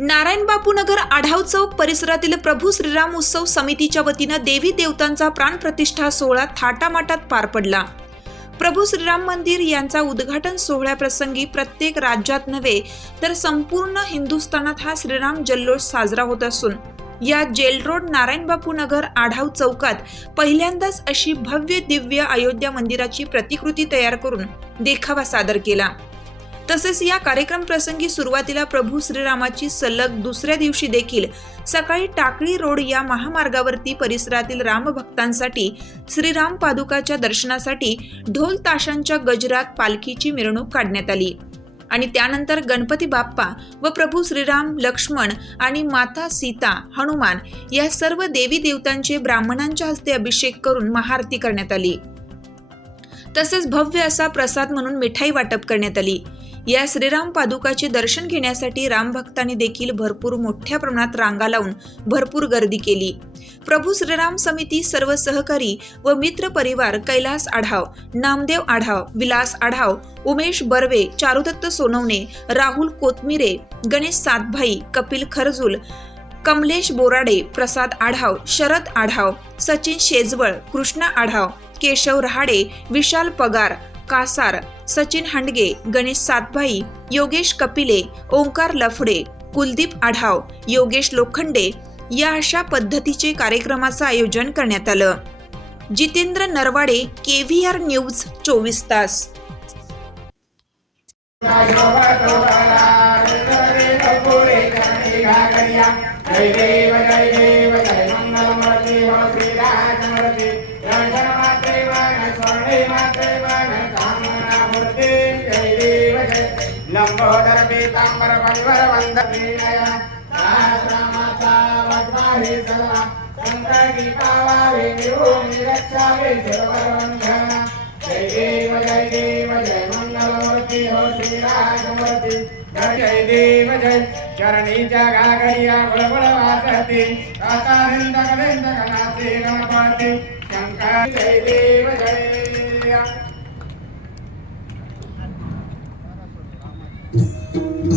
नारायण बापूनगर आढाव चौक परिसरातील प्रभू श्रीराम उत्सव समितीच्या वतीनं देवी देवतांचा प्राणप्रतिष्ठा सोहळा थाटामाटात पार पडला. प्रभू श्रीराम मंदिर यांचा उद्घाटन सोहळ्याप्रसंगी प्रत्येक राज्यात नव्हे तर संपूर्ण हिंदुस्थानात हा श्रीराम जल्लोष साजरा होत असून या जेल रोड नारायण बापू नगर आढाव चौकात पहिल्यांदाच अशी भव्य दिव्य अयोध्या मंदिराची प्रतिकृती तयार करून देखावा सादर केला. तसेच या कार्यक्रम प्रसंगी सुरुवातीला प्रभू श्रीरामाची सलग दुसऱ्या दिवशी देखील सकाळी टाकळी रोड या महामार्गावरती परिसरातील रामभक्तांसाठी श्रीराम पादुकाच्या दर्शनासाठी ढोल ताशांच्या गजरात पालखीची मिरवणूक काढण्यात आली. आणि त्यानंतर गणपती बाप्पा व प्रभू श्रीराम लक्ष्मण आणि माता सीता हनुमान या सर्व देवी देवतांचे ब्राह्मणांच्या हस्ते अभिषेक करून महाआरती करण्यात आली. तसेच भव्य असा प्रसाद म्हणून मिठाई वाटप करण्यात आली. या श्रीराम पादुकाचे दर्शन घेण्यासाठी रामभक्तांनी देखील भरपूर मोठ्या प्रमाणात रांगा लावून भरपूर गर्दी केली. प्रभू श्रीराम समिती सर्व सहकारी व मित्र परिवार कैलास आढाव नामदेव आढाव विलास आढाव उमेश बर्वे चारुदत्त सोनवणे राहुल कोतमिरे गणेश सातभाई कपिल खरजुल कमलेश बोराडे प्रसाद आढाव शरद आढाव सचिन शेजवळ कृष्णा आढाव केशव रहाडे विशाल पगार कासार सचिन हांडगे गणेश सातभाई योगेश कपिले ओंकार लफडे कुलदीप आढाव योगेश लोखंडे या अशा पद्धतीचे कार्यक्रमाचं आयोजन करण्यात आलं. Jitendra Narwade K V R news चोवीस तास. जय देव जय देव जय मंगलमूर्ती हो श्री श्रीराजमूर्ती जय लंबोदर पीतांबर परिवर वंदनीय आश्रमाचा वज्राही सर्वा संतगी पावावे निभूमी रक्षावे सर्ववंधना जय देव जय देव जय मंगलमूर्ती हो श्रीराजमूर्ती जय देव जय चरणीच्या गागरिया बळबळ वाजती कातारिंद करिंद कनासे गणपती शंकर जय देव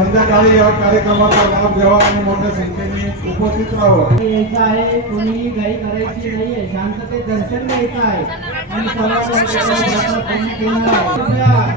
संध्याकाळी या कार्यक्रमाचा लाभ घ्यावा आणि मोठ्या संख्येने उपस्थित राहावं. यायचं आहे. कोणीही घाई करायची नाहीये. शांततेत दर्शन घ्यायचं आहे. आणि सर्वांना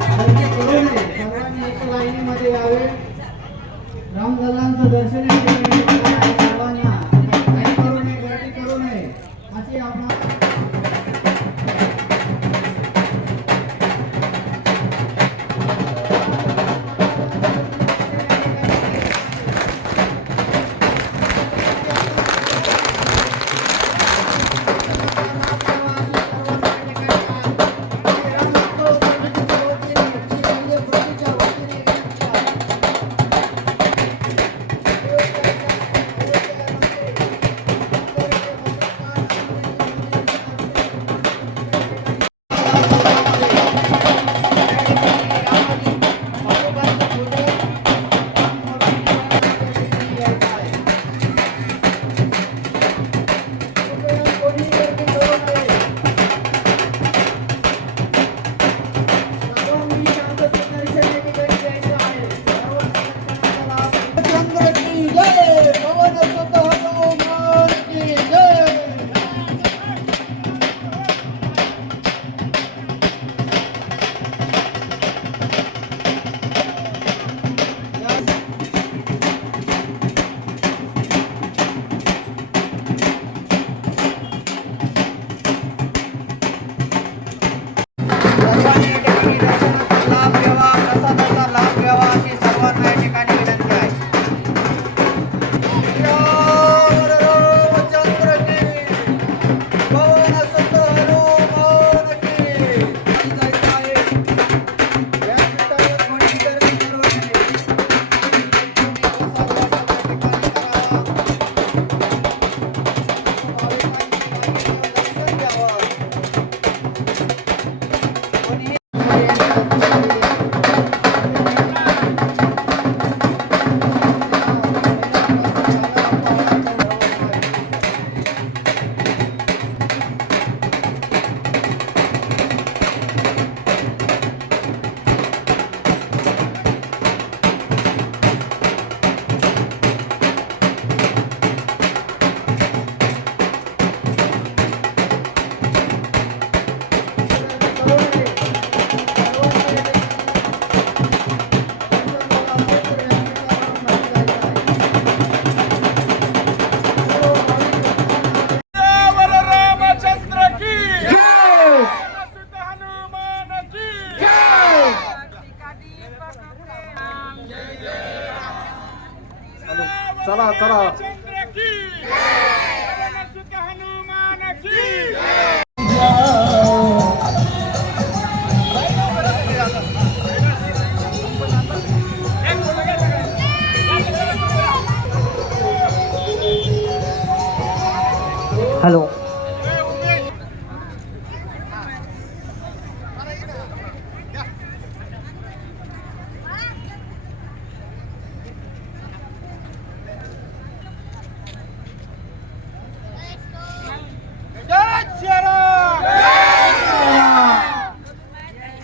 चला चला. की हनुमान की हॅलो.